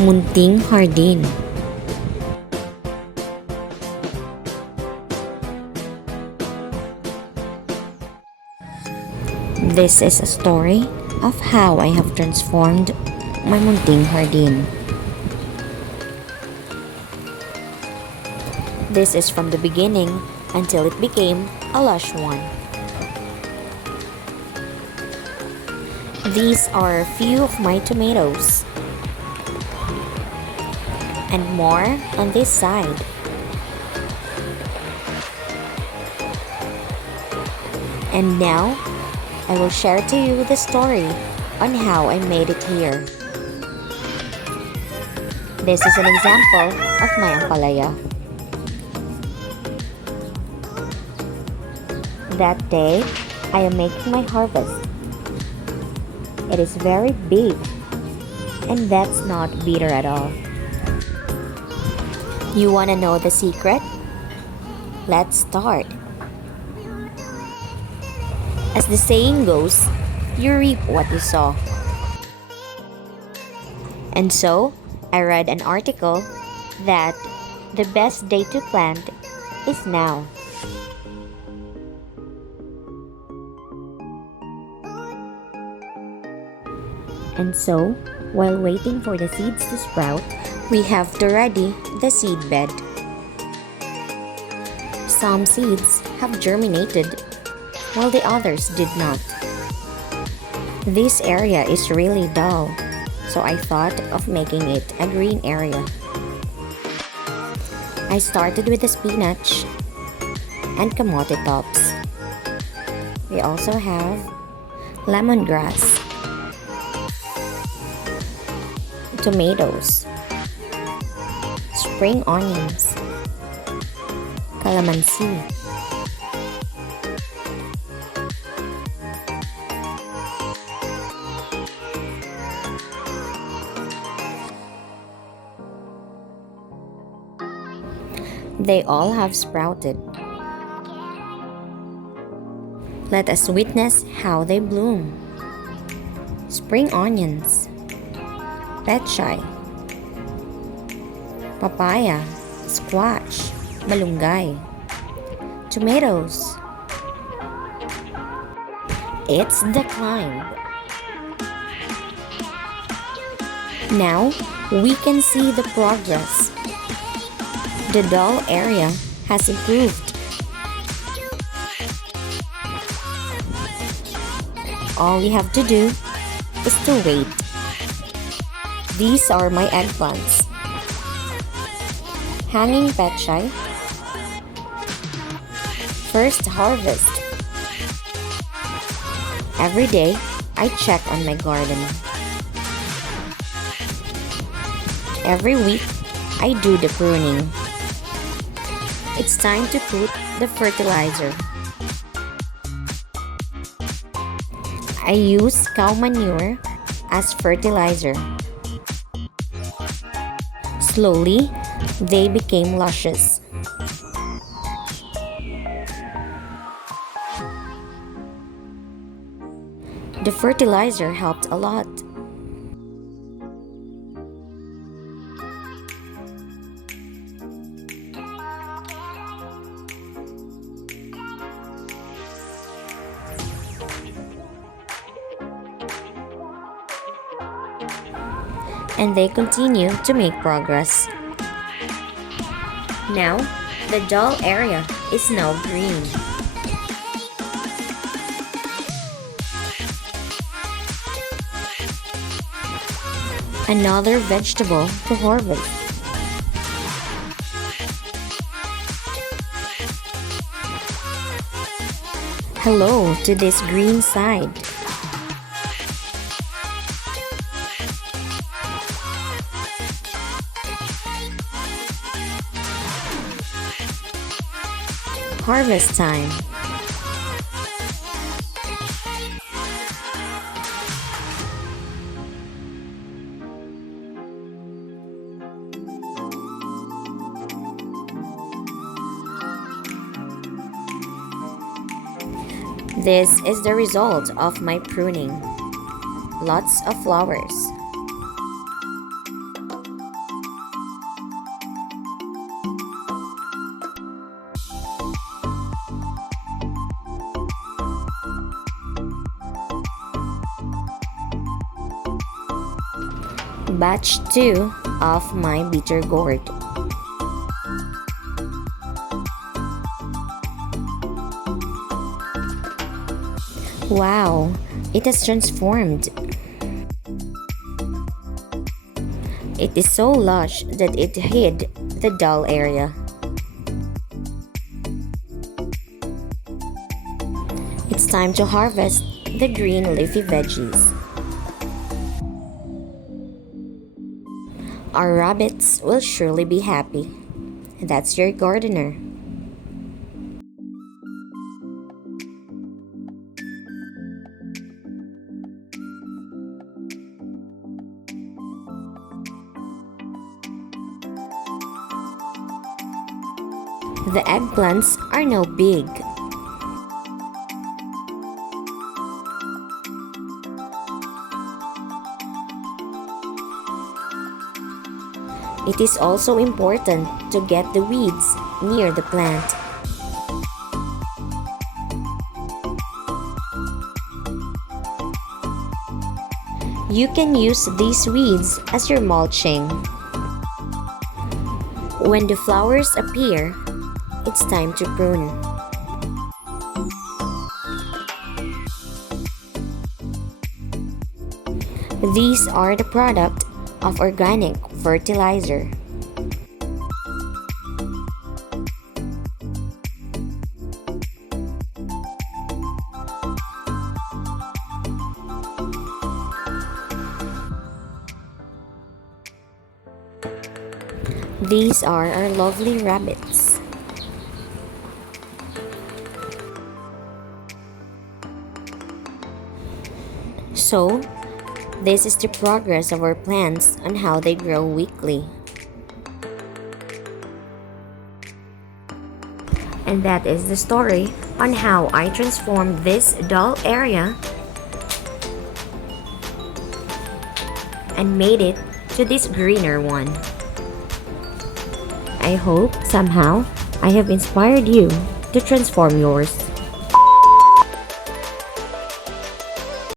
Munting hardin. This is a story of how I have transformed my munting hardin. This is from the beginning until it became a lush one. These are a few of my tomatoes. And more on this side. And now, I will share to you the story on how I made it here. This is an example of my ampalaya. That day, I am making my harvest. It is very big, and that's not bitter at all. You wanna know the secret? Let's start. As the saying goes, you reap what you sow. And so, I read an article that the best day to plant is now. And so, while waiting for the seeds to sprout, we have to ready the seed bed. Some seeds have germinated, while the others did not. This area is really dull, so I thought of making it a green area. I started with the spinach and kamote tops. We also have lemongrass, tomatoes, spring onions, calamansi, they all have sprouted. Let us witness how they bloom. Spring onions, petchay, papaya, squash, malunggay, tomatoes. It's the climb. Now we can see the progress. The dull area has improved. All we have to do is to wait. These are my eggplants. Hanging petchay. First harvest. Every day, I check on my garden. Every week, I do the pruning. It's time to put the fertilizer. I use cow manure as fertilizer. Slowly, they became luscious. The fertilizer helped a lot. And they continue to make progress. Now, the dull area is now green. Another vegetable to harvest. Hello to this green side. Harvest time. This is the result of my pruning. Lots of flowers. Batch 2 of my bitter gourd. Wow, it has transformed. It is so lush that it hid the dull area. It's time to harvest the green leafy veggies. Our rabbits will surely be happy. That's your gardener. The eggplants are now big. It is also important to get the weeds near the plant. You can use these weeds as your mulching. When the flowers appear, it's time to prune. These are the product of organic fertilizer. These are our lovely rabbits. So, this is the progress of our plants on how they grow weekly. And that is the story on how I transformed this dull area and made it to this greener one. I hope somehow I have inspired you to transform yours.